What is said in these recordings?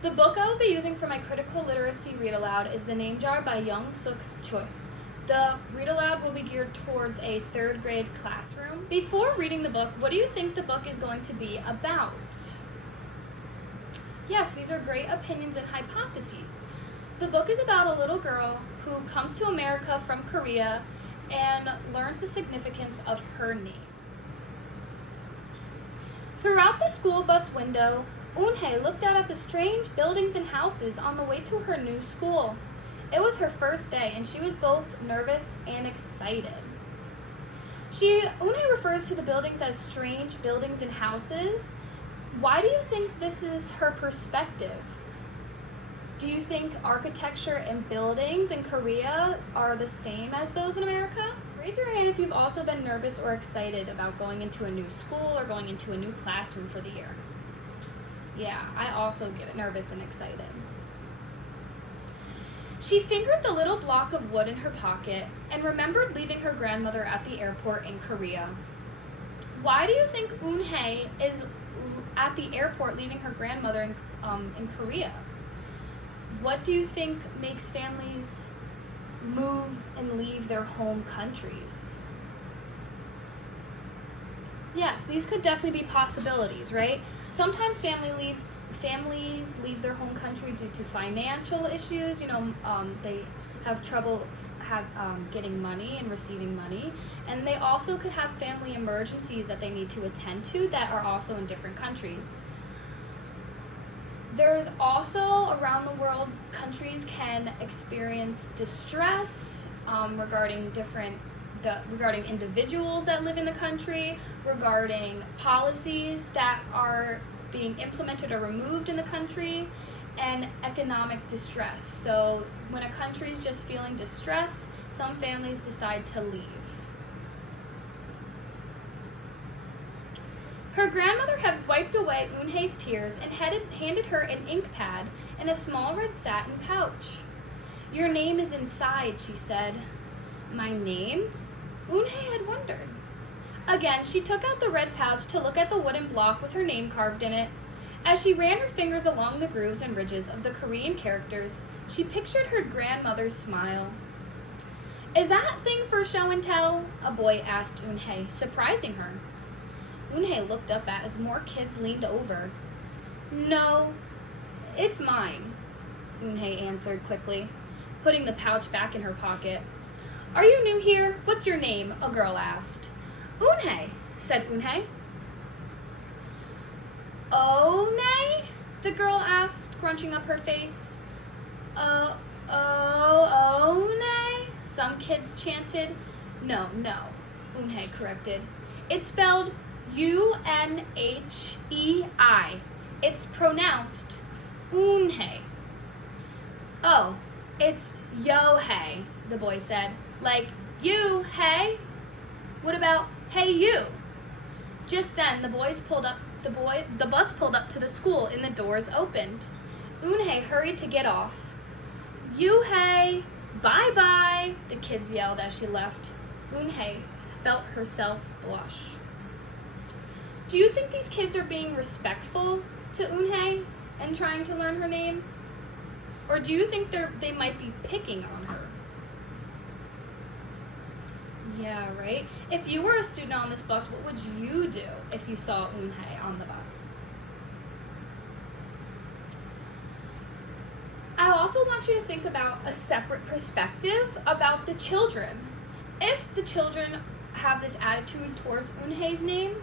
The book I will be using for my critical literacy read aloud is The Name Jar by Yangsook Choi. The read aloud will be geared towards a 3rd grade classroom. Before reading the book, what do you think the book is going to be about? Yes, these are great opinions and hypotheses. The book is about a little girl who comes to America from Korea and learns the significance of her name. Throughout the school bus window, Eun-hae looked out at the strange buildings and houses on the way to her new school. It was her first day, and she was both nervous and excited. Eun-hae refers to the buildings as strange buildings and houses. Why do you think this is her perspective? Do you think architecture and buildings in Korea are the same as those in America? Raise your hand if you've also been nervous or excited about going into a new school or going into a new classroom for the year. Yeah, I also get nervous and excited. She fingered the little block of wood in her pocket and remembered leaving her grandmother at the airport in Korea. Why do you think Eun-hae is at the airport leaving her grandmother in Korea? What do you think makes families move and leave their home countries? Yes, these could definitely be possibilities, right? Sometimes families leave their home country due to financial issues. They have trouble getting money and receiving money. And they also could have family emergencies that they need to attend to that are also in different countries. There's also, around the world, countries can experience distress regarding individuals that live in the country, regarding policies that are being implemented or removed in the country, and economic distress. So when a country is just feeling distress, some families decide to leave. Her grandmother had wiped away Eun-hae's tears and handed her an ink pad and a small red satin pouch. "Your name is inside," she said. "My name?" Eun-hae had wondered. Again, she took out the red pouch to look at the wooden block with her name carved in it. As she ran her fingers along the grooves and ridges of the Korean characters, she pictured her grandmother's smile. "Is that thing for show and tell?" a boy asked Eun-hae, surprising her. Eun-hae looked up as more kids leaned over. "No, it's mine," Eun-hae answered quickly, putting the pouch back in her pocket. "Are you new here? What's your name?" a girl asked. "Eun-hae," said Eun-hae. "Oh-nae?" the girl asked, crunching up her face. Oh-nae? Some kids chanted. No, Eun-hae corrected. "It's spelled U-N-H-E-I. It's pronounced Eun-hae." "Oh, it's Yo-hae," the boy said. "Like you, hey? What about hey you?" Just then the bus pulled up to the school and the doors opened. Eun-hae hurried to get off. "You-hae, bye-bye," the kids yelled as she left. Eun-hae felt herself blush. Do you think these kids are being respectful to Eun-hae and trying to learn her name? Or do you think they might be picking on her? Yeah, right? If you were a student on this bus, what would you do if you saw Eun-hae on the bus? I also want you to think about a separate perspective about the children. If the children have this attitude towards Eun-hae's name,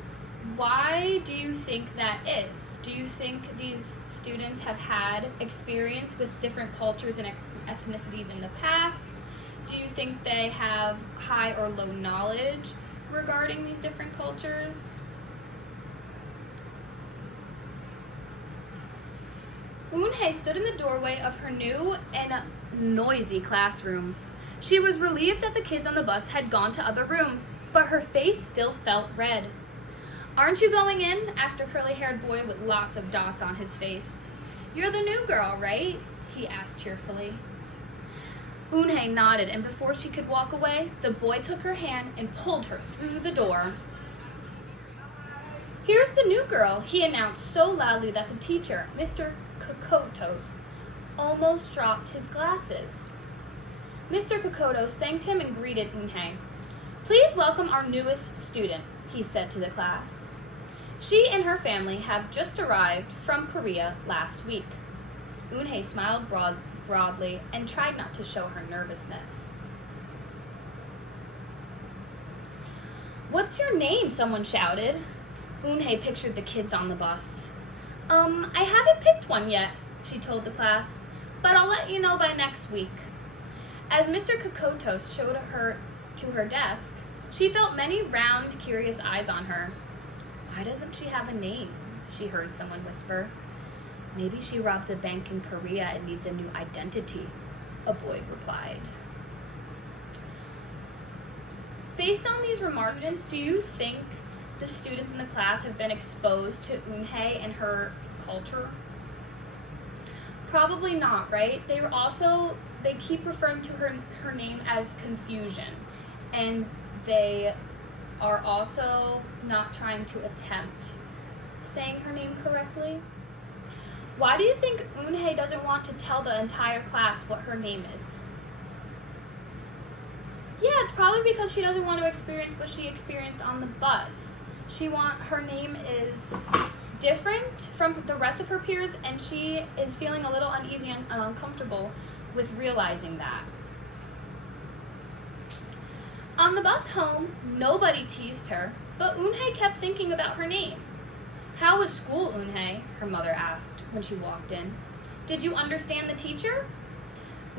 why do you think that is? Do you think these students have had experience with different cultures and ethnicities in the past? Do you think they have high or low knowledge regarding these different cultures? Eun-hae stood in the doorway of her new and noisy classroom. She was relieved that the kids on the bus had gone to other rooms, but her face still felt red. "Aren't you going in?" asked a curly-haired boy with lots of dots on his face. "You're the new girl, right?" he asked cheerfully. Eun-hae nodded, and before she could walk away, the boy took her hand and pulled her through the door. "Here's the new girl," he announced so loudly that the teacher, Mr. Kokotos almost dropped his glasses. Mr. Kokotos thanked him and greeted Eunhae. "Please welcome our newest student," he said to the class. "She and her family have just arrived from Korea last week." Eunhae smiled broadly and tried not to show her nervousness. "What's your name?" someone shouted. Eunhae pictured the kids on the bus. I haven't picked one yet," she told the class, "but I'll let you know by next week." As Mr. Kokotos showed her to her desk, she felt many round, curious eyes on her. "Why doesn't she have a name?" she heard someone whisper. "Maybe she robbed a bank in Korea and needs a new identity," a boy replied. Based on these remarks, do you think the students in the class have been exposed to Eunhae and her culture? Probably not, right? They keep referring to her name as Confusion, and they are also not trying to attempt saying her name correctly. Why do you think Eunhae doesn't want to tell the entire class what her name is? Yeah, it's probably because she doesn't want to experience what she experienced on the bus. Her name is different from the rest of her peers, and she is feeling a little uneasy and uncomfortable with realizing that. On the bus home, nobody teased her, but Eunhae kept thinking about her name. "How was school, Eunhae?" her mother asked when she walked in. "Did you understand the teacher?"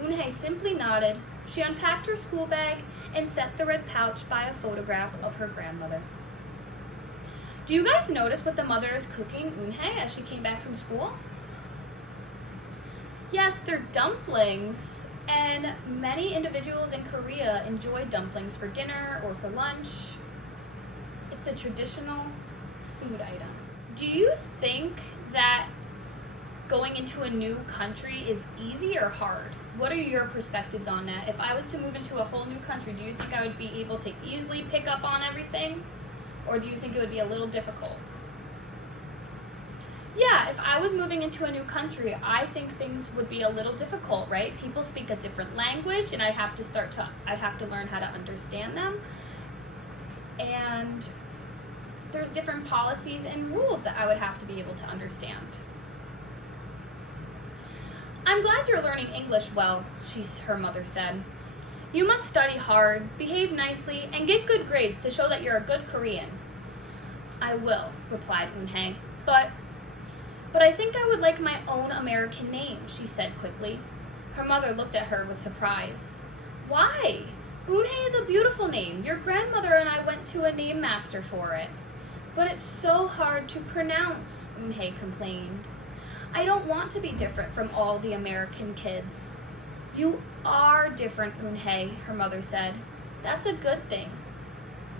Eunhae simply nodded. She unpacked her school bag and set the red pouch by a photograph of her grandmother. Do you guys notice what the mother is cooking Eunhae as she came back from school? Yes, they're dumplings, and many individuals in Korea enjoy dumplings for dinner or for lunch. It's a traditional food item. Do you think that going into a new country is easy or hard? What are your perspectives on that? If I was to move into a whole new country, do you think I would be able to easily pick up on everything? Or do you think it would be a little difficult? Yeah, if I was moving into a new country, I think things would be a little difficult, right? People speak a different language, and I'd have to learn how to understand them. And there's different policies and rules that I would have to be able to understand. "I'm glad you're learning English well," her mother said. "You must study hard, behave nicely, and get good grades to show that you're a good Korean." "I will," replied Eunhae, but I think I would like my own American name," she said quickly. Her mother looked at her with surprise. "Why? Eunhae is a beautiful name. Your grandmother and I went to a name master for it." "But it's so hard to pronounce," Eunhae complained. "I don't want to be different from all the American kids." "You are different, Eunhae," her mother said. "That's a good thing."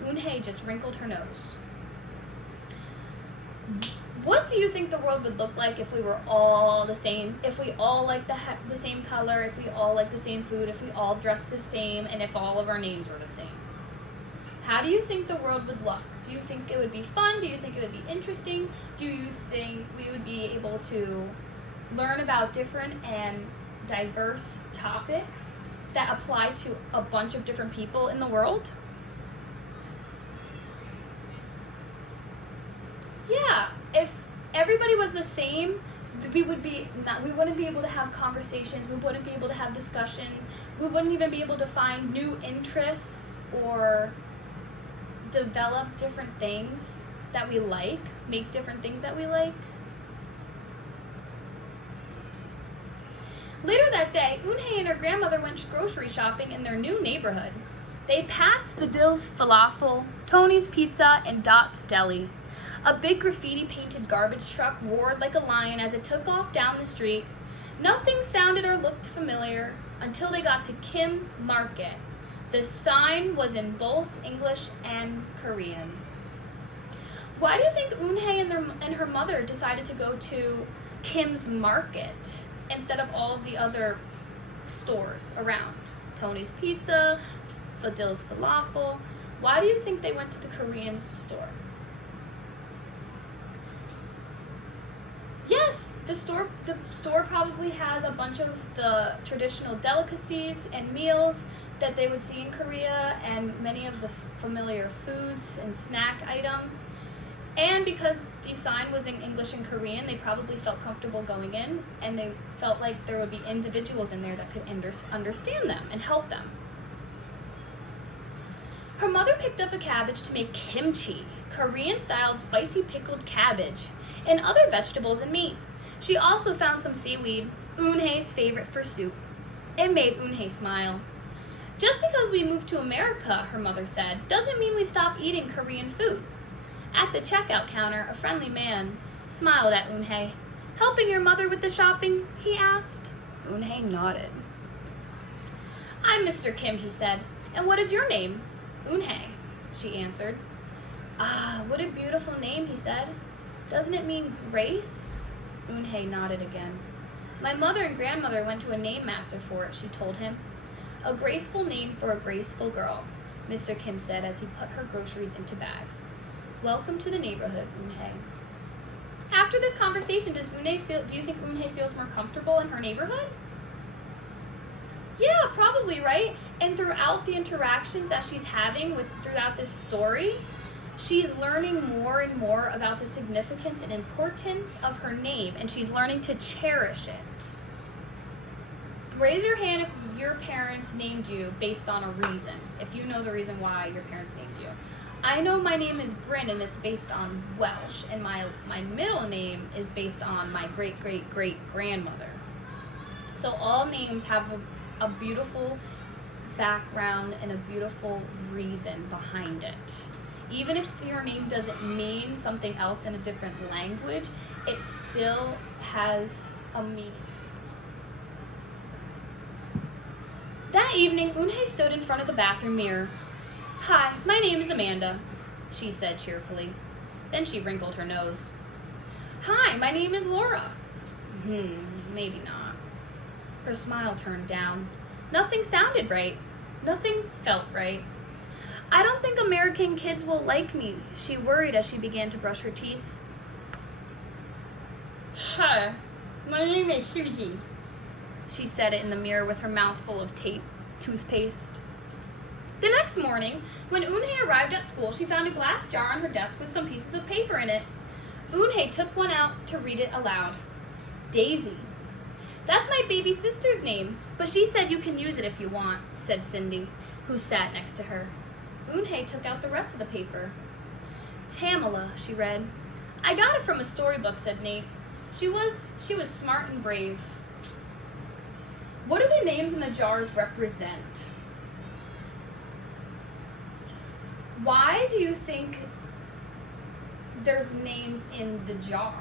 Eunhae just wrinkled her nose. What do you think the world would look like if we were all the same? If we all liked the same color, if we all liked the same food, if we all dressed the same, and if all of our names were the same? How do you think the world would look? Do you think it would be fun? Do you think it would be interesting? Do you think we would be able to learn about different and diverse topics that apply to a bunch of different people in the world? Yeah, if everybody was the same, we wouldn't be able to have conversations, we wouldn't be able to have discussions, we wouldn't even be able to find new interests or develop different things that we like, make different things that we like. Later that day, Eunhae and her grandmother went grocery shopping in their new neighborhood. They passed Fadil's Falafel, Tony's Pizza, and Dot's Deli. A big graffiti-painted garbage truck roared like a lion as it took off down the street. Nothing sounded or looked familiar until they got to Kim's Market. The sign was in both English and Korean. Why do you think Eunhae and her mother decided to go to Kim's Market instead of all of the other stores around? Tony's Pizza, Fadil's Falafel. Why do you think they went to the Korean store? Yes, The store probably has a bunch of the traditional delicacies and meals that they would see in Korea, and many of the familiar foods and snack items. And because the sign was in English and Korean, they probably felt comfortable going in, and they felt like there would be individuals in there that could understand them and help them. Her mother picked up a cabbage to make kimchi, Korean-styled spicy pickled cabbage, and other vegetables and meat. She also found some seaweed, Eunhae's favorite for soup. It made Eunhae smile. Just because we moved to America, her mother said, doesn't mean we stop eating Korean food. At the checkout counter, a friendly man smiled at Eunhae. Helping your mother with the shopping? He asked. Eunhae nodded. I'm Mr. Kim, he said. And what is your name? Eunhae, she answered. Ah, what a beautiful name, he said. Doesn't it mean grace? Eunhae nodded again. My mother and grandmother went to a name master for it, she told him. A graceful name for a graceful girl, Mr. Kim said as he put her groceries into bags. Welcome to the neighborhood, Eunhae. After this conversation, do you think Eunhae feels more comfortable in her neighborhood? Yeah, probably, right? And throughout the interactions that she's having throughout this story, she's learning more and more about the significance and importance of her name, and she's learning to cherish it. Raise your hand if your parents named you based on a reason, if you know the reason why your parents named you. I know my name is Bryn, and it's based on Welsh, and my middle name is based on my great-great-great-grandmother. So all names have a beautiful background and a beautiful reason behind it. Even if your name doesn't mean something else in a different language, it still has a meaning. That evening, Eunhae stood in front of the bathroom mirror. Hi, my name is Amanda, she said cheerfully. Then she wrinkled her nose. Hi, my name is Laura. Maybe not. Her smile turned down. Nothing sounded right. Nothing felt right. I don't think American kids will like me, she worried as she began to brush her teeth. Hi, my name is Susie, she said it in the mirror with her mouth full of toothpaste. The next morning, when Eunhae arrived at school, she found a glass jar on her desk with some pieces of paper in it. Eunhae took one out to read it aloud. Daisy. That's my baby sister's name, but she said you can use it if you want, said Cindy, who sat next to her. Eunhae took out the rest of the paper. Tamala, she read. I got it from a storybook, said Nate. She was smart and brave. What do the names in the jars represent? Why do you think there's names in the jar?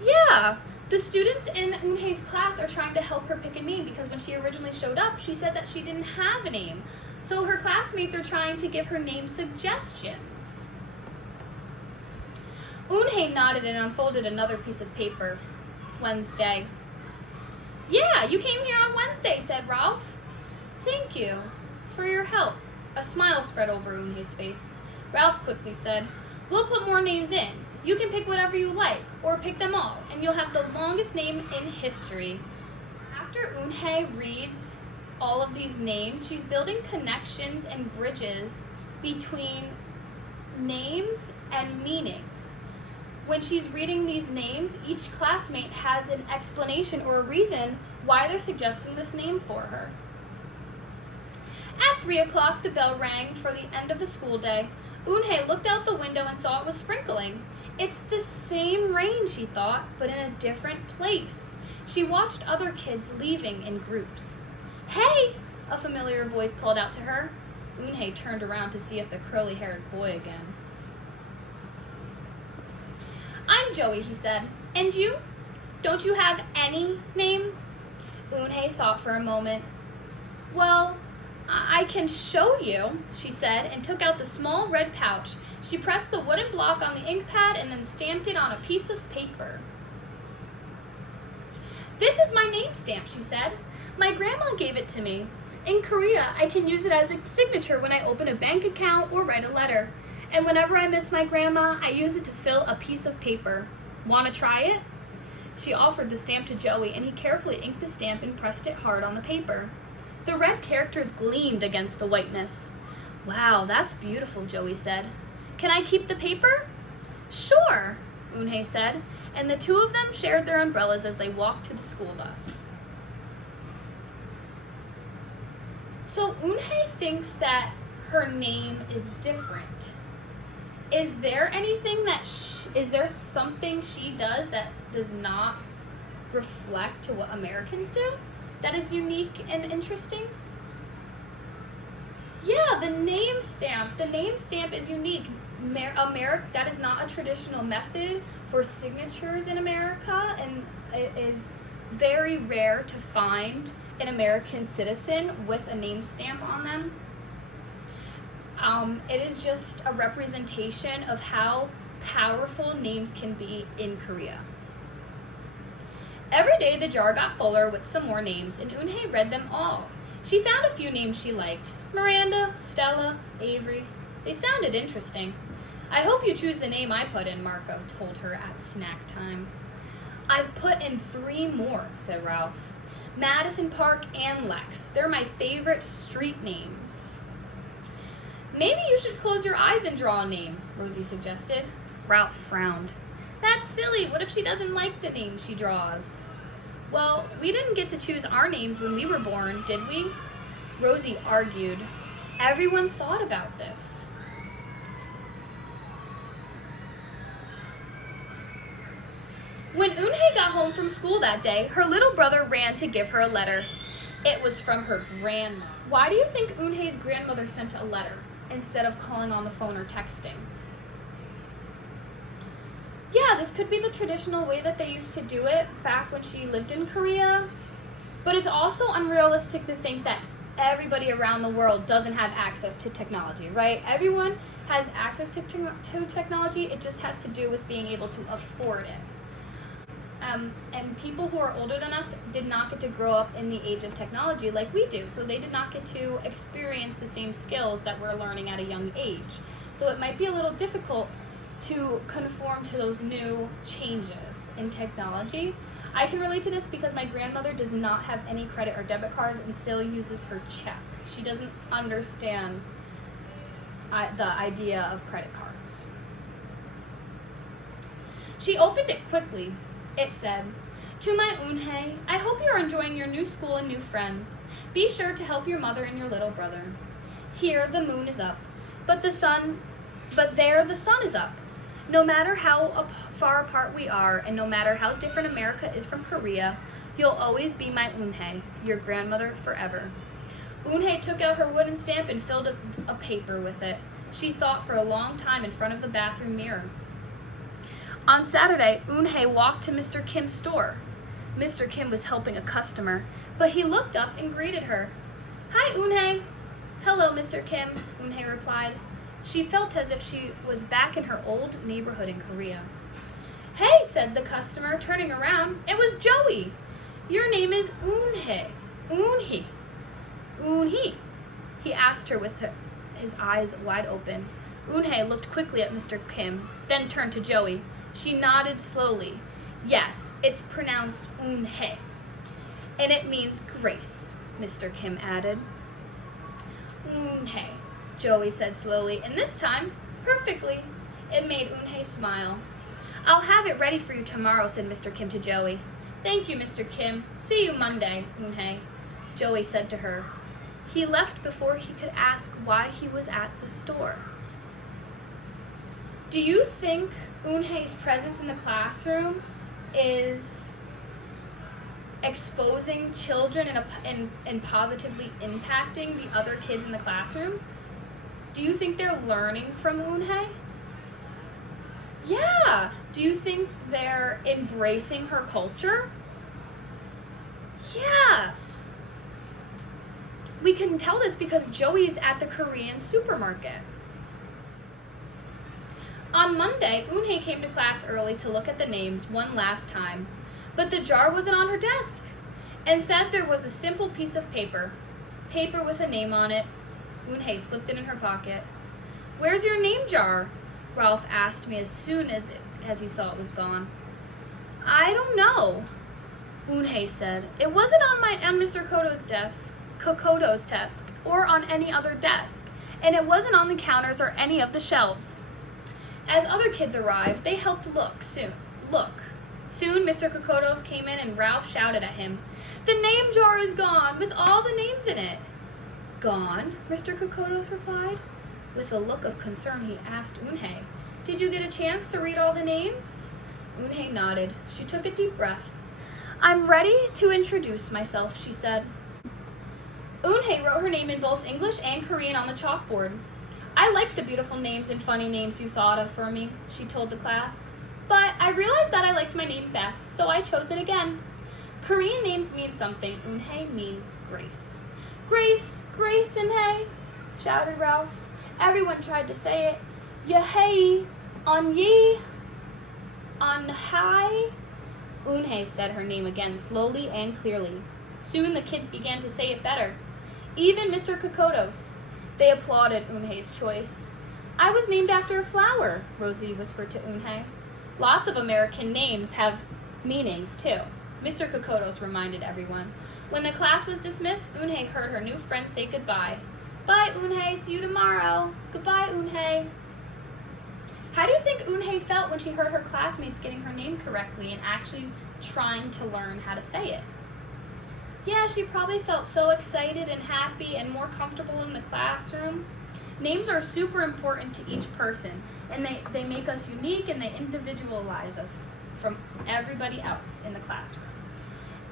Yeah, the students in Eunhae's class are trying to help her pick a name because when she originally showed up, she said that she didn't have a name. So her classmates are trying to give her name suggestions. Eunhae nodded and unfolded another piece of paper. Wednesday. Yeah, you came here on Wednesday, said Ralph. Thank you for your help. A smile spread over Eunhae's face. Ralph quickly said, we'll put more names in. You can pick whatever you like, or pick them all, and you'll have the longest name in history. After Eunhae reads all of these names, she's building connections and bridges between names and meanings. When she's reading these names, each classmate has an explanation or a reason why they're suggesting this name for her. At 3 o'clock, the bell rang for the end of the school day. Eunhae looked out the window and saw it was sprinkling. It's the same rain, she thought, but in a different place. She watched other kids leaving in groups. Hey! A familiar voice called out to her. Eunhae turned around to see if the curly-haired boy again. I'm Joey, he said. And you? Don't you have any name? Eunhae thought for a moment. Well, I can show you, she said, and took out the small red pouch. She pressed the wooden block on the ink pad and then stamped it on a piece of paper. This is my name stamp, she said. My grandma gave it to me. In Korea, I can use it as a signature when I open a bank account or write a letter. And whenever I miss my grandma, I use it to fill a piece of paper. Want to try it? She offered the stamp to Joey, and he carefully inked the stamp and pressed it hard on the paper. The red characters gleamed against the whiteness. Wow, that's beautiful, Joey said. Can I keep the paper? Sure, Eunhae said, and the two of them shared their umbrellas as they walked to the school bus. So Eunhae thinks that her name is different. Is there anything that is there something she does that does not reflect to what Americans do that is unique and interesting? Yeah, the name stamp. The name stamp is unique. That is not a traditional method for signatures in America, and it is very rare to find an American citizen with a name stamp on them. It is just a representation of how powerful names can be in Korea. Every day the jar got fuller with some more names, and Eunhae read them all. She found a few names she liked. Miranda, Stella, Avery. They sounded interesting. I hope you choose the name I put in, Marco told her at snack time. I've put in 3 more, said Ralph. Madison Park and Lex. They're my favorite street names. Maybe you should close your eyes and draw a name, Rosie suggested. Ralph frowned. That's silly. What if she doesn't like the name she draws? Well, we didn't get to choose our names when we were born, did we? Rosie argued. Everyone thought about this. When Eunhae got home from school that day, her little brother ran to give her a letter. It was from her grandma. Why do you think Eunhae's grandmother sent a letter instead of calling on the phone or texting? Yeah, this could be the traditional way that they used to do it back when she lived in Korea. But it's also unrealistic to think that everybody around the world doesn't have access to technology, right? Everyone has access to technology. It just has to do with being able to afford it. And people who are older than us did not get to grow up in the age of technology like we do. So they did not get to experience the same skills that we're learning at a young age. So it might be a little difficult to conform to those new changes in technology. I can relate to this because my grandmother does not have any credit or debit cards and still uses her check. She doesn't understand the idea of credit cards. She opened it quickly. It said, "To my Eunhae, I hope you are enjoying your new school and new friends. Be sure to help your mother and your little brother. Here the moon is up, but there the sun is up. No matter how far apart we are, and no matter how different America is from Korea, you'll always be my Eunhae, your grandmother forever." Eunhae took out her wooden stamp and filled a paper with it. She thought for a long time in front of the bathroom mirror. On Saturday, Eunhae walked to Mr. Kim's store. Mr. Kim was helping a customer, but he looked up and greeted her. "Hi, Eunhae." "Hello, Mr. Kim," Eunhae replied. She felt as if she was back in her old neighborhood in Korea. "Hey," said the customer, turning around. It was Joey. "Your name is Eunhae." Eunhee, he asked her with his eyes wide open. Eunhae looked quickly at Mr. Kim, then turned to Joey. She nodded slowly. "Yes, it's pronounced Eunhae. And it means grace," Mr. Kim added. "Eunhae," Joey said slowly, and this time, perfectly. It made Eunhae smile. "I'll have it ready for you tomorrow," said Mr. Kim to Joey. "Thank you, Mr. Kim. See you Monday, Eunhae," Joey said to her. He left before he could ask why he was at the store. Do you think Eunhae's presence in the classroom is exposing children and positively impacting the other kids in the classroom? Do you think they're learning from Eunhae? Yeah. Do you think they're embracing her culture? Yeah. We can tell this because Joey's at the Korean supermarket. On Monday, Eunhae came to class early to look at the names one last time, but the jar wasn't on her desk. Instead, there was a simple piece of paper with a name on it. Eunhae slipped it in her pocket. Where's your name jar? Ralph asked me as soon as he saw it was gone. I don't know, Unhei said. It wasn't on Mr. Kokoto's desk, or on any other desk, and it wasn't on the counters or any of the shelves. As other kids arrived, they helped look. Soon, Mr. Kokoto's came in and Ralph shouted at him, "The name jar is gone, with all the names in it." Gone? Mr. Kokoto's replied. With a look of concern, he asked Unhei, "Did you get a chance to read all the names?" Unhei nodded. She took a deep breath. "I'm ready to introduce myself," she said. Unhei wrote her name in both English and Korean on the chalkboard. "I like the beautiful names and funny names you thought of for me," she told the class. "But I realized that I liked my name best, so I chose it again. Korean names mean something. Unhei means grace." "Grace, Grace Unhei," shouted Ralph. Everyone tried to say it. "Yehei, Onyi, Onhai." Unhei said her name again, slowly and clearly. Soon the kids began to say it better. Even Mr. Kokotos. They applauded Unhei's choice. "I was named after a flower," Rosie whispered to Unhei. "Lots of American names have meanings, too," Mr. Kokotos reminded everyone. When the class was dismissed, Unhei heard her new friend say goodbye. "Bye, Unhei. See you tomorrow." "Goodbye, Unhei." How do you think Unhei felt when she heard her classmates getting her name correctly and actually trying to learn how to say it? Yeah, she probably felt so excited and happy and more comfortable in the classroom. Names are super important to each person, and they make us unique and they individualize us from everybody else in the classroom.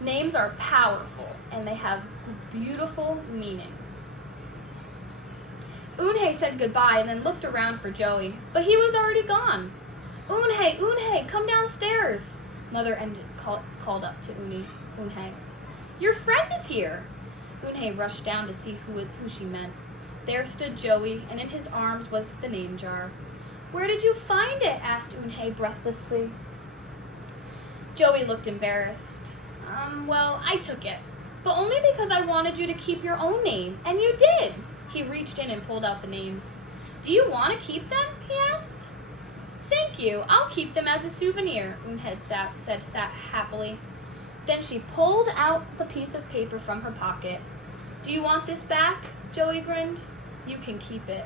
Names are powerful and they have beautiful meanings. Unhei said goodbye and then looked around for Joey, but he was already gone. Unhei, come downstairs," Mother called up to Unhei. "Your friend is here." Unhei rushed down to see who she meant. There stood Joey, and in his arms was the name jar. "Where did you find it?" asked Unhei breathlessly. Joey looked embarrassed. Well, I took it, but only because I wanted you to keep your own name, and you did." He reached in and pulled out the names. "Do you want to keep them?" he asked. "Thank you. I'll keep them as a souvenir," Unhei said happily. Then she pulled out the piece of paper from her pocket. "Do you want this back?" Joey grinned. "You can keep it.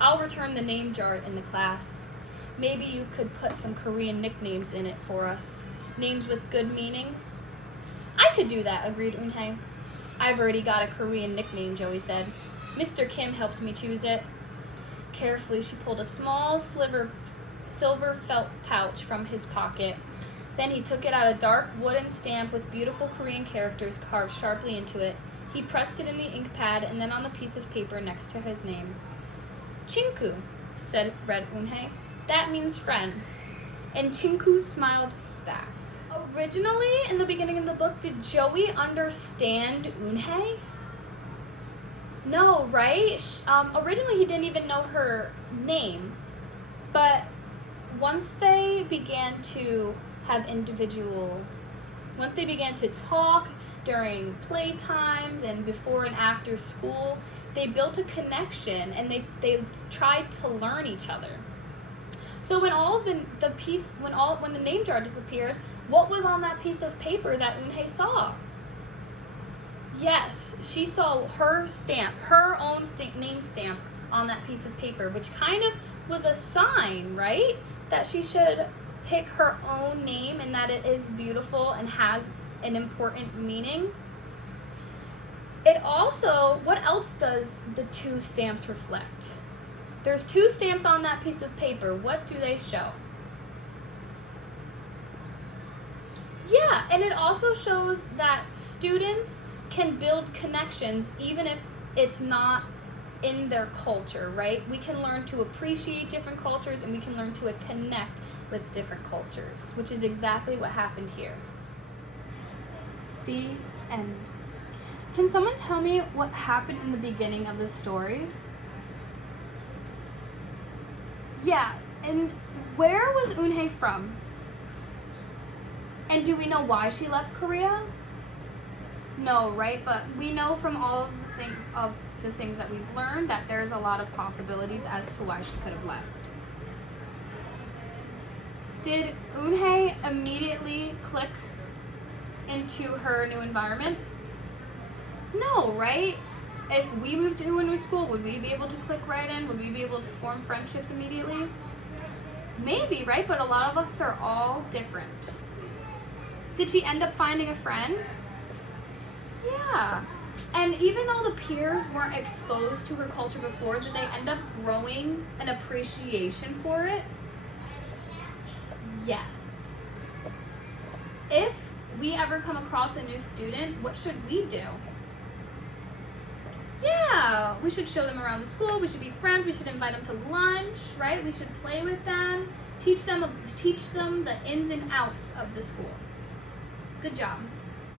I'll return the name jar in the class. Maybe you could put some Korean nicknames in it for us. Names with good meanings." "I could do that," agreed Unhei. "I've already got a Korean nickname," Joey said. "Mr. Kim helped me choose it." Carefully, she pulled a small silver felt pouch from his pocket. Then he took out a dark wooden stamp with beautiful Korean characters carved sharply into it. He pressed it in the ink pad and then on the piece of paper next to his name. "Chinku," read Unhei. "That means friend." And Chinku smiled back. Originally, in the beginning of the book, did Joey understand Unhei? No, right? Originally, he didn't even know her name. But once they began to once they began to talk during playtimes and before and after school, they built a connection and they tried to learn each other. So when when the name jar disappeared, what was on that piece of paper that Unhei saw? Yes, she saw her stamp, her own name stamp on that piece of paper, which kind of was a sign, right? That she should pick her own name and that it is beautiful and has an important meaning. It also, what else does the two stamps reflect? There's two stamps on that piece of paper. What do they show? Yeah, and it also shows that students can build connections even if it's not in their culture, right? We can learn to appreciate different cultures and we can learn to connect with different cultures, which is exactly what happened here. The end. Can someone tell me what happened in the beginning of the story? Yeah, and where was Unhei from? And do we know why she left Korea? No, right? But we know from all of the things of the things that we've learned, that there's a lot of possibilities as to why she could have left. Did Eunhae immediately click into her new environment? No, right? If we moved to a new school, would we be able to click right in? Would we be able to form friendships immediately? Maybe, right? But a lot of us are all different. Did she end up finding a friend? Yeah. And even though the peers weren't exposed to her culture before, did they end up growing an appreciation for it? Yes. If we ever come across a new student, what should we do? Yeah, we should show them around the school, we should be friends, we should invite them to lunch, right? We should play with them, teach them the ins and outs of the school. Good job.